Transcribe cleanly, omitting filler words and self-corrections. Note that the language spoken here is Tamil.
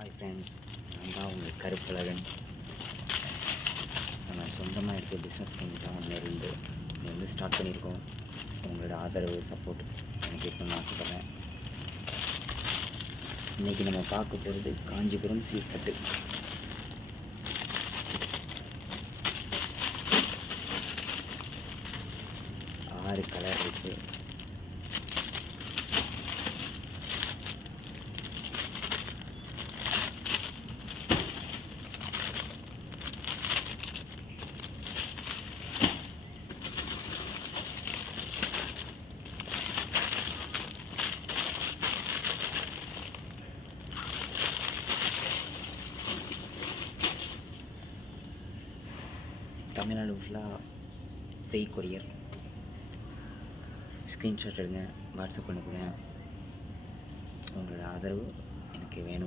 ஹாய் ஃப்ரெண்ட்ஸ், நான் தான் உங்கள் கருப்பழகன். நம்ம சொந்தமாக இருக்க பிஸ்னஸ் பண்ணிட்டு ஒன்றிலிருந்து ஸ்டார்ட் பண்ணியிருக்கோம். உங்களோட ஆதரவு சப்போர்ட் எனக்கு இருக்கணும்னு ஆசைப்பட்றேன். இன்றைக்கி நம்ம பார்க்க போகிறது காஞ்சிபுரம் சில்க் பட்டு. ஆறு கலர் இருக்குது. தமிழ்நாடு ஃபுல்லாக ஃப்ரீ கொரியர். ஸ்க்ரீன்ஷாட் எடுங்க, வாட்ஸ்அப் பண்ணுங்க. உங்களோட ஆதரவு எனக்கு வேணும்.